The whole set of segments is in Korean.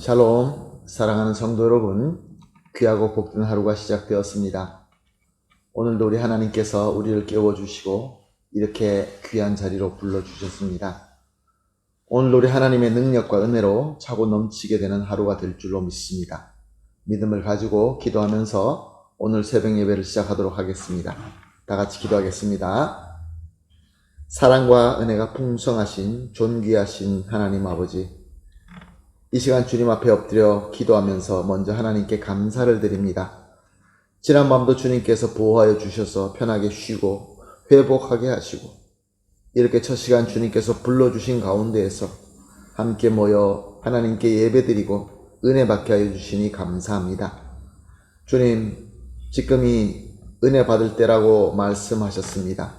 샬롬, 사랑하는 성도 여러분, 귀하고 복된 하루가 시작되었습니다. 오늘도 우리 하나님께서 우리를 깨워주시고 이렇게 귀한 자리로 불러주셨습니다. 오늘도 우리 하나님의 능력과 은혜로 차고 넘치게 되는 하루가 될 줄로 믿습니다. 믿음을 가지고 기도하면서 오늘 새벽 예배를 시작하도록 하겠습니다. 다 같이 기도하겠습니다. 사랑과 은혜가 풍성하신 존귀하신 하나님 아버지, 이 시간 주님 앞에 엎드려 기도하면서 먼저 하나님께 감사를 드립니다. 지난 밤도 주님께서 보호하여 주셔서 편하게 쉬고 회복하게 하시고 이렇게 첫 시간 주님께서 불러주신 가운데에서 함께 모여 하나님께 예배드리고 은혜 받게 하여 주시니 감사합니다. 주님, 지금이 은혜 받을 때라고 말씀하셨습니다.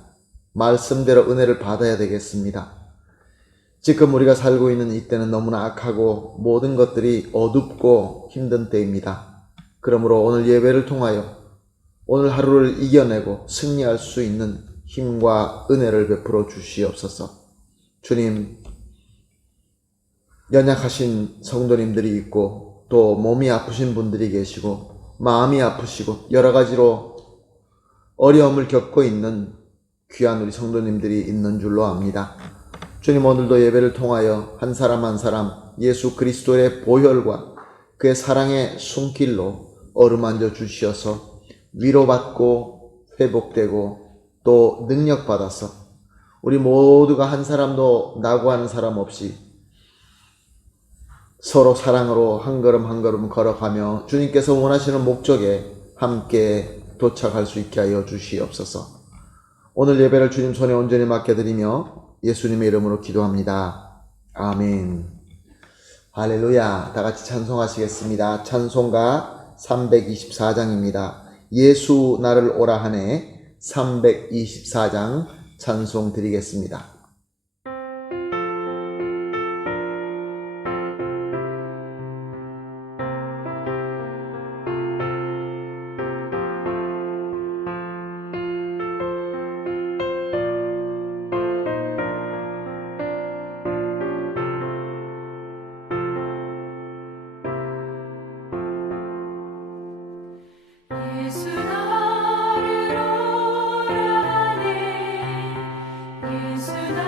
말씀대로 은혜를 받아야 되겠습니다. 지금 우리가 살고 있는 이때는 너무나 악하고 모든 것들이 어둡고 힘든 때입니다. 그러므로 오늘 예배를 통하여 오늘 하루를 이겨내고 승리할 수 있는 힘과 은혜를 베풀어 주시옵소서. 주님, 연약하신 성도님들이 있고 또 몸이 아프신 분들이 계시고 마음이 아프시고 여러 가지로 어려움을 겪고 있는 귀한 우리 성도님들이 있는 줄로 압니다. 주님, 오늘도 예배를 통하여 한 사람 한 사람 예수 그리스도의 보혈과 그의 사랑의 손길로 어루만져 주시어서 위로받고 회복되고 또 능력받아서 우리 모두가 한 사람도 낙오하는 사람 없이 서로 사랑으로 한 걸음 한 걸음 걸어가며 주님께서 원하시는 목적에 함께 도착할 수 있게 하여 주시옵소서. 오늘 예배를 주님 손에 온전히 맡겨드리며 예수님의 이름으로 기도합니다. 아멘. 할렐루야. 다 같이 찬송하시겠습니다. 찬송가 324장입니다. 예수 나를 오라 하네 324장 찬송 드리겠습니다. 예수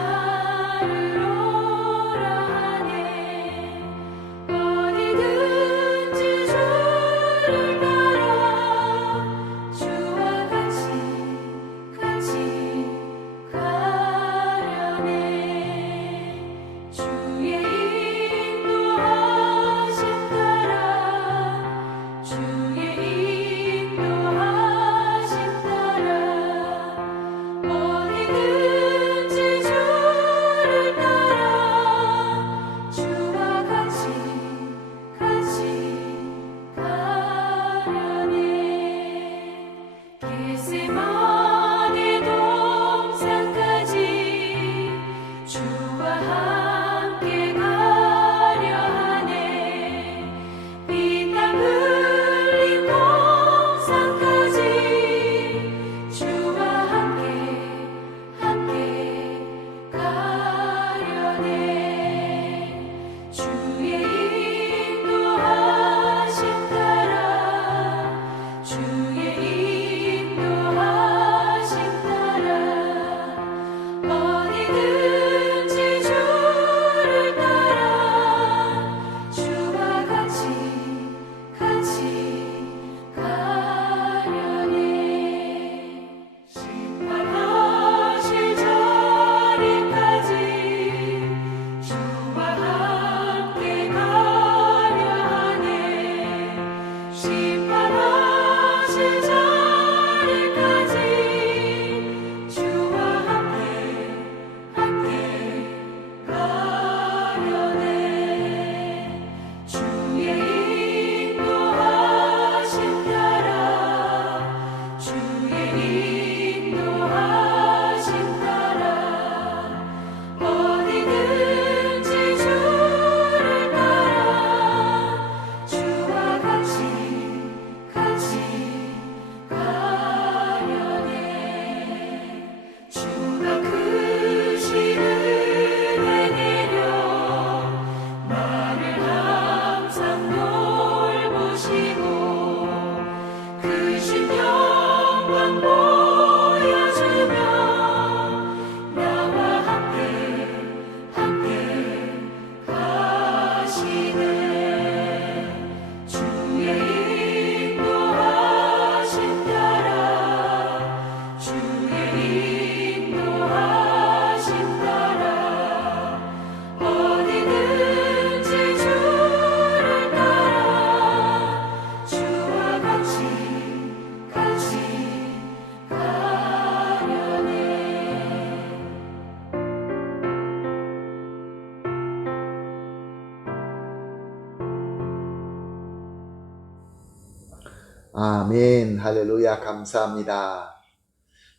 아멘. 할렐루야. 감사합니다.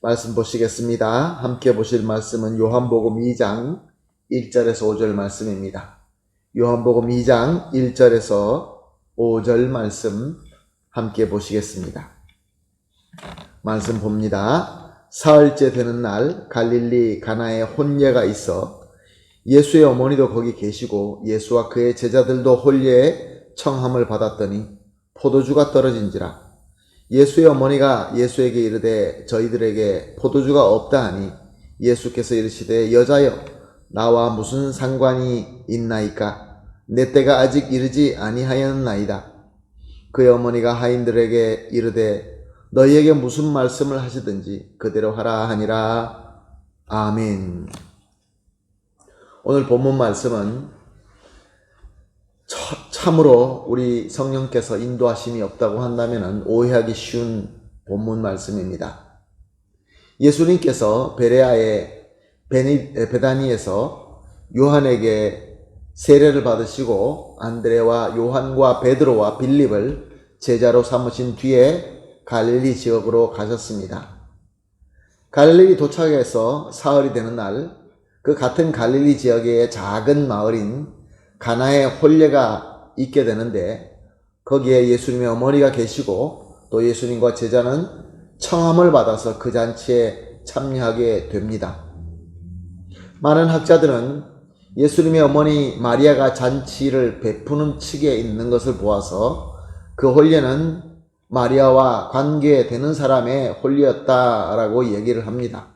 말씀 보시겠습니다. 함께 보실 말씀은 요한복음 2장 1절에서 5절 말씀입니다. 요한복음 2장 1절에서 5절 말씀 함께 보시겠습니다. 말씀 봅니다. 사흘째 되는 날 갈릴리 가나에 혼례가 있어 예수의 어머니도 거기 계시고 예수와 그의 제자들도 혼례에 청함을 받았더니 포도주가 떨어진지라. 예수의 어머니가 예수에게 이르되 저희들에게 포도주가 없다 하니 예수께서 이르시되 여자여 나와 무슨 상관이 있나이까? 내 때가 아직 이르지 아니하였나이다. 그의 어머니가 하인들에게 이르되 너희에게 무슨 말씀을 하시든지 그대로 하라 하니라. 아멘. 오늘 본문 말씀은 참으로 우리 성령께서 인도하심이 없다고 한다면 오해하기 쉬운 본문 말씀입니다. 예수님께서 베레아의 베다니에서 요한에게 세례를 받으시고 안드레와 요한과 베드로와 빌립을 제자로 삼으신 뒤에 갈릴리 지역으로 가셨습니다. 갈릴리 도착해서 사흘이 되는 날 그 같은 갈릴리 지역의 작은 마을인 가나의 혼례가 있게 되는데 거기에 예수님의 어머니가 계시고 또 예수님과 제자는 청함을 받아서 그 잔치에 참여하게 됩니다. 많은 학자들은 예수님의 어머니 마리아가 잔치를 베푸는 측에 있는 것을 보아서 그 혼례는 마리아와 관계되는 사람의 혼례였다라고 얘기를 합니다.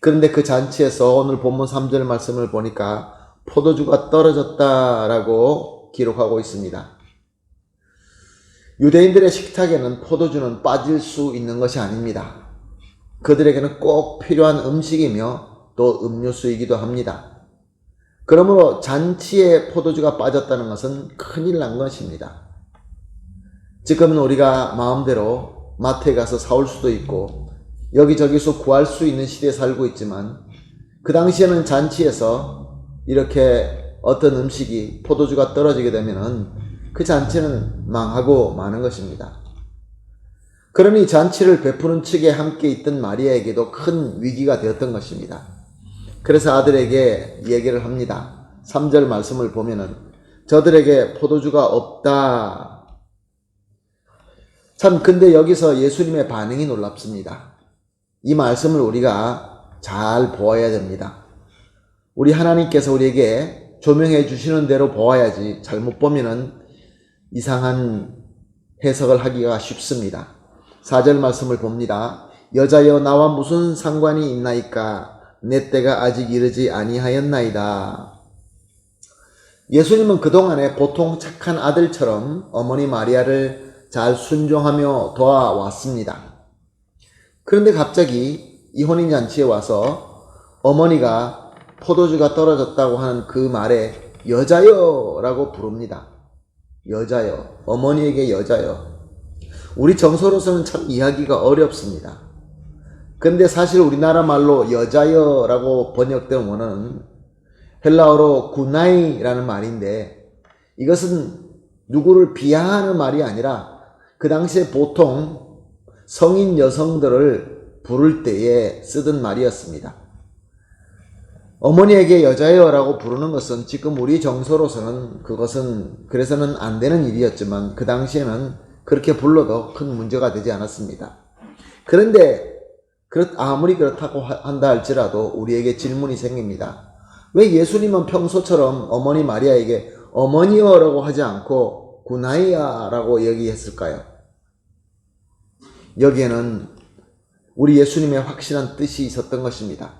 그런데 그 잔치에서 오늘 본문 3절 말씀을 보니까 포도주가 떨어졌다라고 기록하고 있습니다. 유대인들의 식탁에는 포도주는 빠질 수 있는 것이 아닙니다. 그들에게는 꼭 필요한 음식이며 또 음료수이기도 합니다. 그러므로 잔치에 포도주가 빠졌다는 것은 큰일 난 것입니다. 지금은 우리가 마음대로 마트에 가서 사올 수도 있고 여기저기서 구할 수 있는 시대에 살고 있지만 그 당시에는 잔치에서 이렇게 어떤 음식이 포도주가 떨어지게 되면은 그 잔치는 망하고 마는 것입니다. 그러니 잔치를 베푸는 측에 함께 있던 마리아에게도 큰 위기가 되었던 것입니다. 그래서 아들에게 얘기를 합니다. 3절 말씀을 보면은 저들에게 포도주가 없다. 참 근데 여기서 예수님의 반응이 놀랍습니다. 이 말씀을 우리가 잘 보아야 됩니다. 우리 하나님께서 우리에게 조명해 주시는 대로 보아야지 잘못 보면은 이상한 해석을 하기가 쉽습니다. 4절 말씀을 봅니다. 여자여 나와 무슨 상관이 있나이까? 내 때가 아직 이르지 아니하였나이다. 예수님은 그동안에 보통 착한 아들처럼 어머니 마리아를 잘 순종하며 도와왔습니다. 그런데 갑자기 이 혼인잔치에 와서 어머니가 포도주가 떨어졌다고 하는 그 말에 여자여 라고 부릅니다. 여자여, 어머니에게 여자여. 우리 정서로서는 참 이해하기가 어렵습니다. 근데 사실 우리나라 말로 여자여 라고 번역된 원어는 헬라어로 구나이라는 말인데 이것은 누구를 비하하는 말이 아니라 그 당시에 보통 성인 여성들을 부를 때에 쓰던 말이었습니다. 어머니에게 여자여 라고 부르는 것은 지금 우리 정서로서는 그래서는 안 되는 일이었지만 그 당시에는 그렇게 불러도 큰 문제가 되지 않았습니다. 그런데 아무리 그렇다고 한다 할지라도 우리에게 질문이 생깁니다. 왜 예수님은 평소처럼 어머니 마리아에게 어머니여 라고 하지 않고 구나이야 라고 얘기했을까요? 여기에는 우리 예수님의 확실한 뜻이 있었던 것입니다.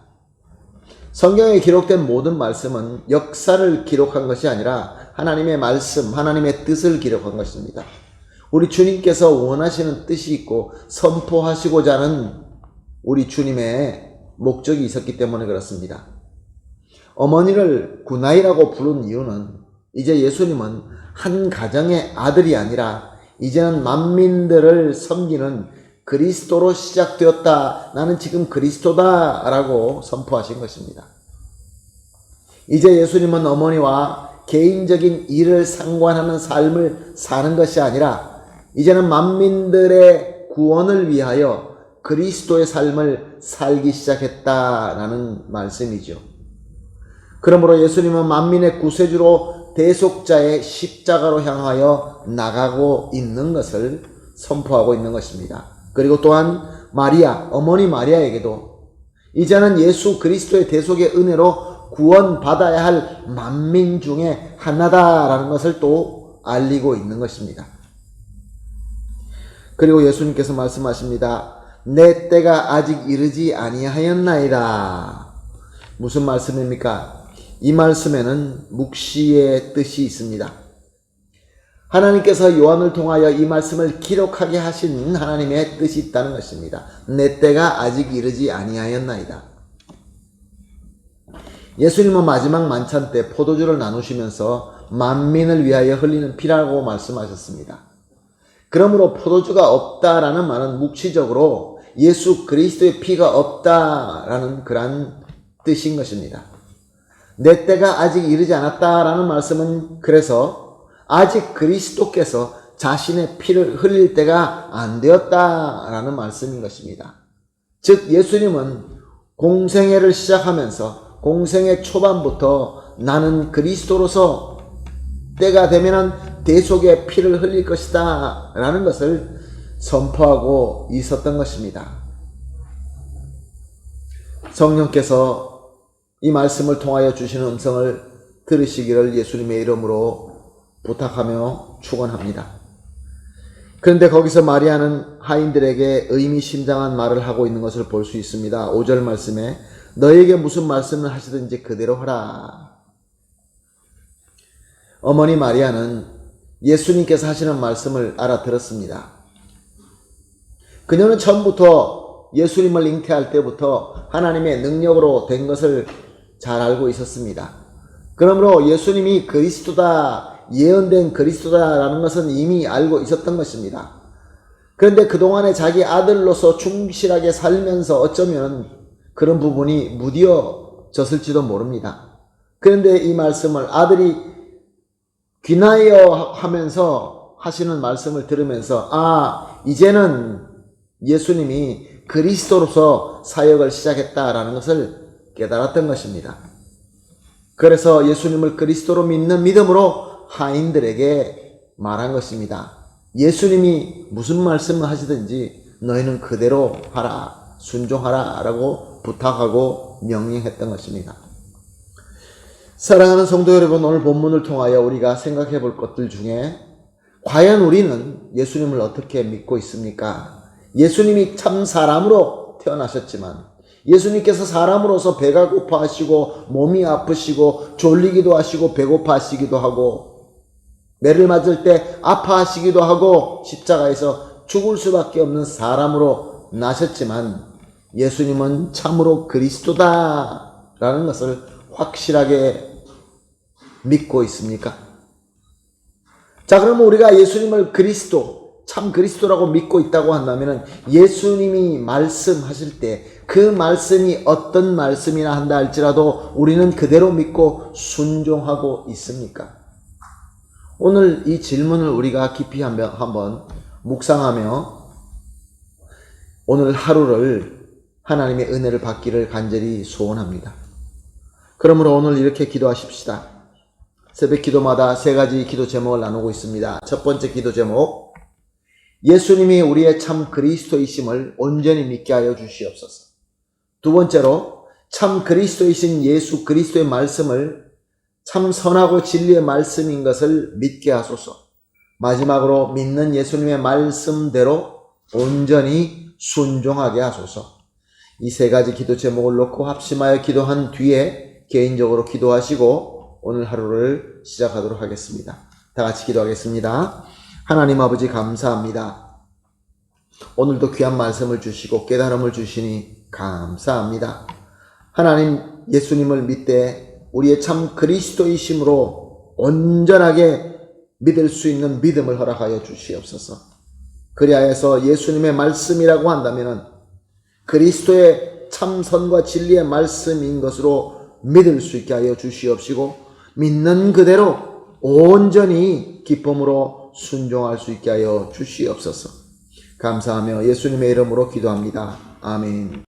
성경에 기록된 모든 말씀은 역사를 기록한 것이 아니라 하나님의 말씀, 하나님의 뜻을 기록한 것입니다. 우리 주님께서 원하시는 뜻이 있고 선포하시고자 하는 우리 주님의 목적이 있었기 때문에 그렇습니다. 어머니를 구나이라고 부른 이유는 이제 예수님은 한 가정의 아들이 아니라 이제는 만민들을 섬기는 그리스도로 시작되었다. 나는 지금 그리스도다 라고 선포하신 것입니다. 이제 예수님은 어머니와 개인적인 일을 상관하는 삶을 사는 것이 아니라 이제는 만민들의 구원을 위하여 그리스도의 삶을 살기 시작했다라는 말씀이죠. 그러므로 예수님은 만민의 구세주로 대속자의 십자가로 향하여 나가고 있는 것을 선포하고 있는 것입니다. 그리고 또한 마리아, 어머니 마리아에게도 이제는 예수 그리스도의 대속의 은혜로 구원받아야 할 만민 중에 하나다라는 것을 또 알리고 있는 것입니다. 그리고 예수님께서 말씀하십니다. 내 때가 아직 이르지 아니하였나이다. 무슨 말씀입니까? 이 말씀에는 묵시의 뜻이 있습니다. 하나님께서 요한을 통하여 이 말씀을 기록하게 하신 하나님의 뜻이 있다는 것입니다. 내 때가 아직 이르지 아니하였나이다. 예수님은 마지막 만찬 때 포도주를 나누시면서 만민을 위하여 흘리는 피라고 말씀하셨습니다. 그러므로 포도주가 없다라는 말은 묵시적으로 예수 그리스도의 피가 없다라는 그러한 뜻인 것입니다. 내 때가 아직 이르지 않았다라는 말씀은 그래서 아직 그리스도께서 자신의 피를 흘릴 때가 안 되었다라는 말씀인 것입니다. 즉 예수님은 공생애를 시작하면서 공생애 초반부터 나는 그리스도로서 때가 되면은 대속의 피를 흘릴 것이다 라는 것을 선포하고 있었던 것입니다. 성령께서 이 말씀을 통하여 주시는 음성을 들으시기를 예수님의 이름으로 부탁하며 축원합니다. 그런데 거기서 마리아는 하인들에게 의미심장한 말을 하고 있는 것을 볼 수 있습니다. 5절 말씀에 너에게 무슨 말씀을 하시든지 그대로 하라. 어머니 마리아는 예수님께서 하시는 말씀을 알아들었습니다. 그녀는 처음부터 예수님을 잉태할 때부터 하나님의 능력으로 된 것을 잘 알고 있었습니다. 그러므로 예수님이 그리스도다, 예언된 그리스도다라는 것은 이미 알고 있었던 것입니다. 그런데 그동안에 자기 아들로서 충실하게 살면서 어쩌면 그런 부분이 무뎌졌을지도 모릅니다. 그런데 이 말씀을 아들이 귀나여 하면서 하시는 말씀을 들으면서 이제는 예수님이 그리스도로서 사역을 시작했다라는 것을 깨달았던 것입니다. 그래서 예수님을 그리스도로 믿는 믿음으로 하인들에게 말한 것입니다. 예수님이 무슨 말씀을 하시든지 너희는 그대로 하라, 순종하라 라고 부탁하고 명령했던 것입니다. 사랑하는 성도 여러분, 오늘 본문을 통하여 우리가 생각해 볼 것들 중에 과연 우리는 예수님을 어떻게 믿고 있습니까? 예수님이 참 사람으로 태어나셨지만 예수님께서 사람으로서 배가 고파하시고 몸이 아프시고 졸리기도 하시고 배고파하시기도 하고 매를 맞을 때 아파하시기도 하고 십자가에서 죽을 수밖에 없는 사람으로 나셨지만 예수님은 참으로 그리스도다라는 것을 확실하게 믿고 있습니까? 자, 그러면 우리가 예수님을 그리스도, 참 그리스도라고 믿고 있다고 한다면 예수님이 말씀하실 때 그 말씀이 어떤 말씀이나 한다 할지라도 우리는 그대로 믿고 순종하고 있습니까? 오늘 이 질문을 우리가 깊이 한번 묵상하며 오늘 하루를 하나님의 은혜를 받기를 간절히 소원합니다. 그러므로 오늘 이렇게 기도하십시다. 새벽 기도마다 세 가지 기도 제목을 나누고 있습니다. 첫 번째 기도 제목, 예수님이 우리의 참 그리스도이심을 온전히 믿게 하여 주시옵소서. 두 번째로, 참 그리스도이신 예수 그리스도의 말씀을 참 선하고 진리의 말씀인 것을 믿게 하소서. 마지막으로 믿는 예수님의 말씀대로 온전히 순종하게 하소서. 이 세 가지 기도 제목을 놓고 합심하여 기도한 뒤에 개인적으로 기도하시고 오늘 하루를 시작하도록 하겠습니다. 다 같이 기도하겠습니다. 하나님 아버지 감사합니다. 오늘도 귀한 말씀을 주시고 깨달음을 주시니 감사합니다. 하나님, 예수님을 믿되 우리의 참 그리스도이심으로 온전하게 믿을 수 있는 믿음을 허락하여 주시옵소서. 그리하여서 예수님의 말씀이라고 한다면 그리스도의 참선과 진리의 말씀인 것으로 믿을 수 있게 하여 주시옵시고 믿는 그대로 온전히 기쁨으로 순종할 수 있게 하여 주시옵소서. 감사하며 예수님의 이름으로 기도합니다. 아멘.